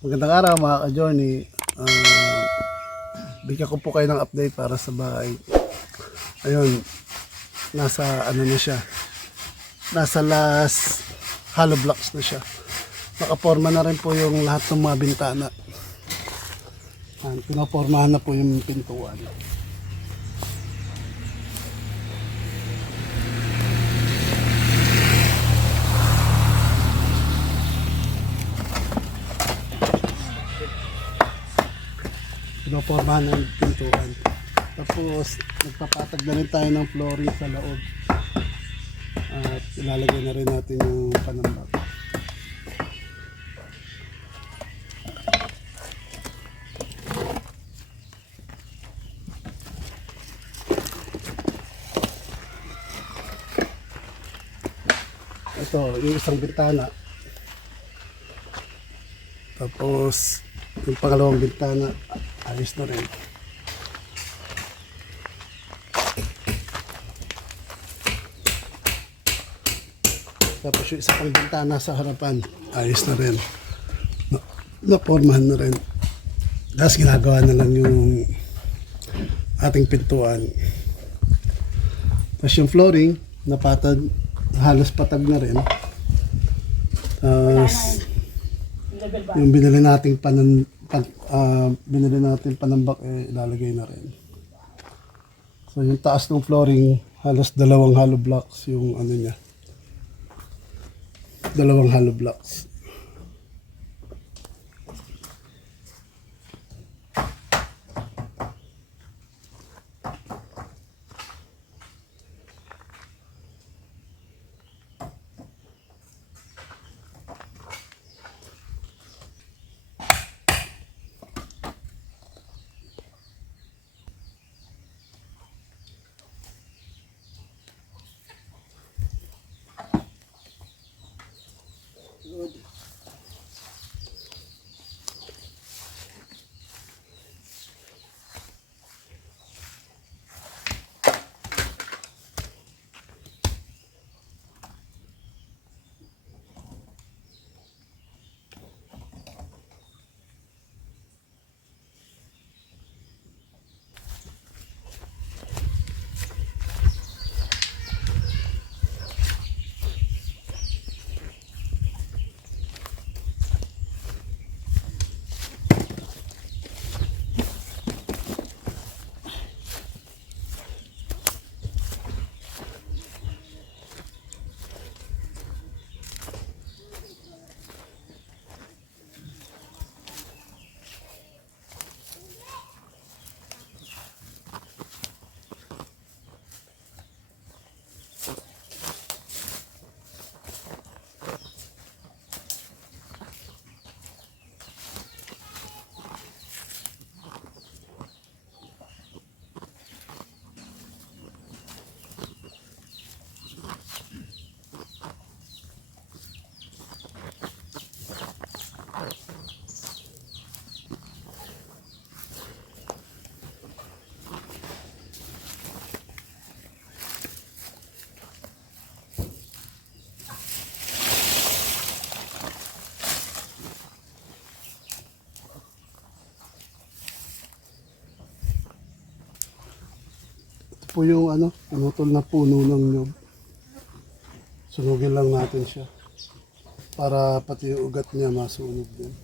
Magandang araw mga ka-journey. Bigyan ko po kayo ng update para sa bahay. Ayun, nasa ano na siya. Nasa last hollow blocks na siya. Nakaporma na rin po yung lahat ng mga bintana. Pinapormahan na po yung pintuan. Pinapormahan ng pintuan. Tapos nagpapatag na rin tayo ng flooring sa loob. At ilalagay na rin natin yung panambak. Ito, yung isang bintana. Tapos, yung pangalawang bintana, ayos na rin. Tapos yung isa pang bintana sa harapan, ayos na rin. Napormahan na rin. Tapos ginagawa na lang yung ating pintuan. Tapos yung flooring, napatag, halos patag na rin. Tapos yung binili nating panambak ilalagay na rin. So yung taas ng flooring, halos dalawang hollow blocks yung ano niya. Dalawang hollow blocks. Po yung ano, pinutol na puno ng nyug. Sunugin lang natin siya para pati yung ugat niya masunog din.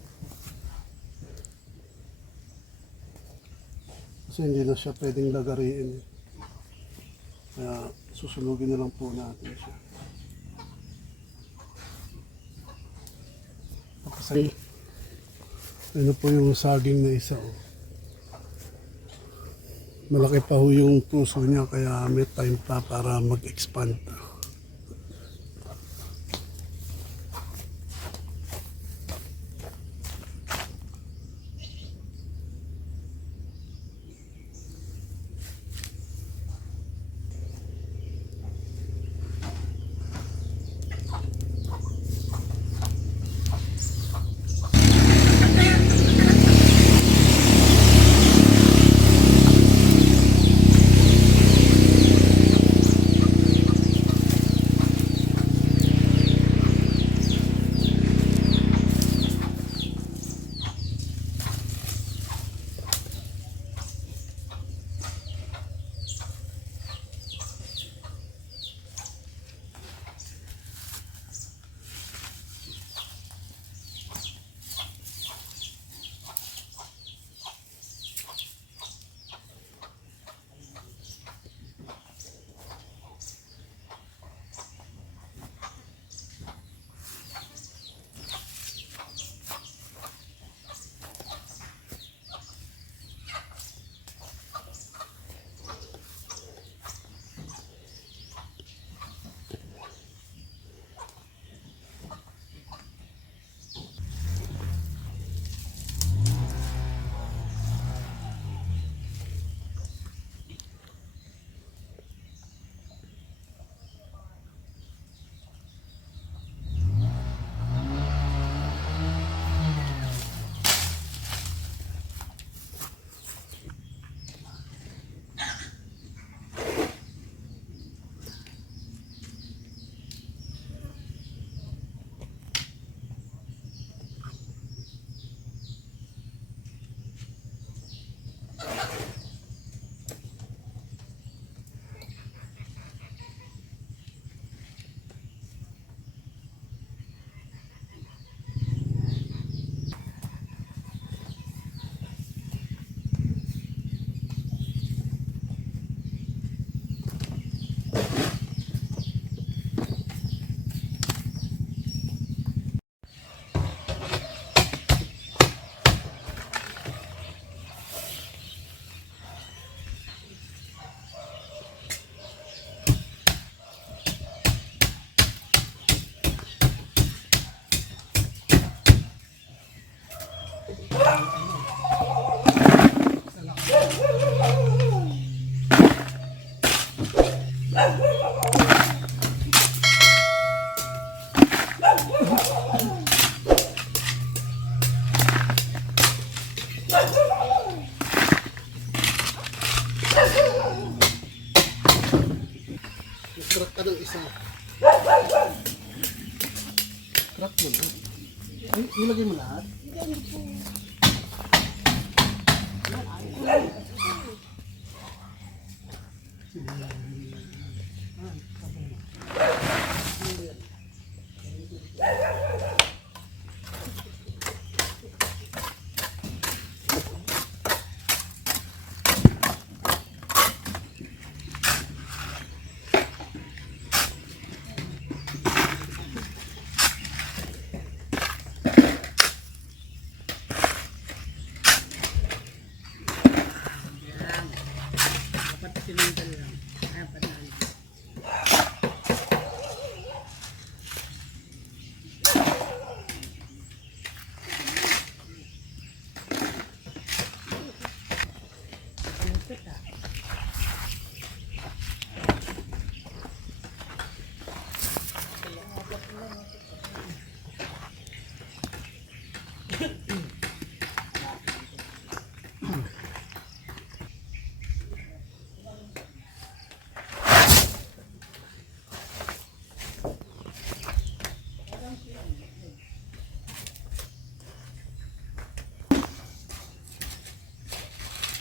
Kasi hindi na siya pwedeng lagariin. Kaya susunugin na lang po natin siya. Kasi ano po yung saging na isa. Malaki pa ho yung puso niya kaya may time pa para mag-expand. isa. Crack mo na. Ay, ilagay mo lahat.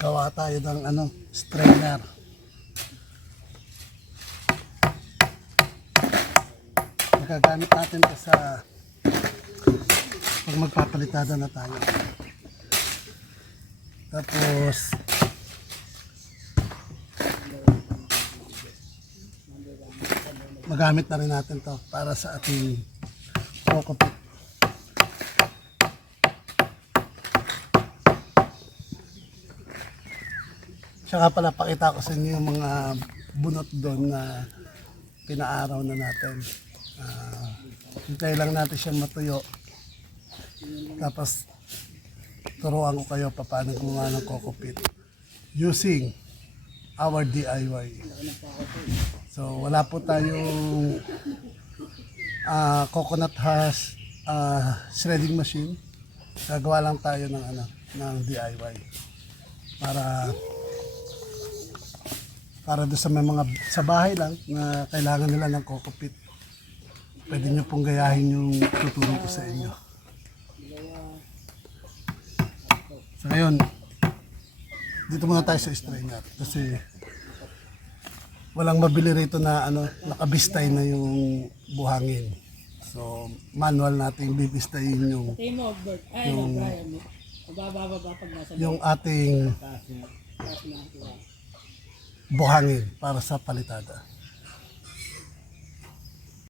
Gawa tayo ng strainer. Magagamit natin ito sa pag magpapalitada na tayo. Tapos magamit na rin natin to para sa ating kokopit. Tsaka pala pakita ko sa inyo yung mga bunot doon na pinaaraw na natin. Hintay lang natin siya matuyo. Tapos turuan ko kayo paano gumawa ng kokopit using our DIY. So wala po tayong coconut husk shredding machine. Gagawa lang tayo ng DIY para doon sa may mga sa bahay lang na kailangan nila ng kokopit. Pwede nyo pong gayahin yung tuturo ko sa inyo. So ngayon, dito muna tayo sa strainer kasi walang mabili rito na nakabistay na yung buhangin. So manual natin bibistayin yung ating buhangin para sa palitada.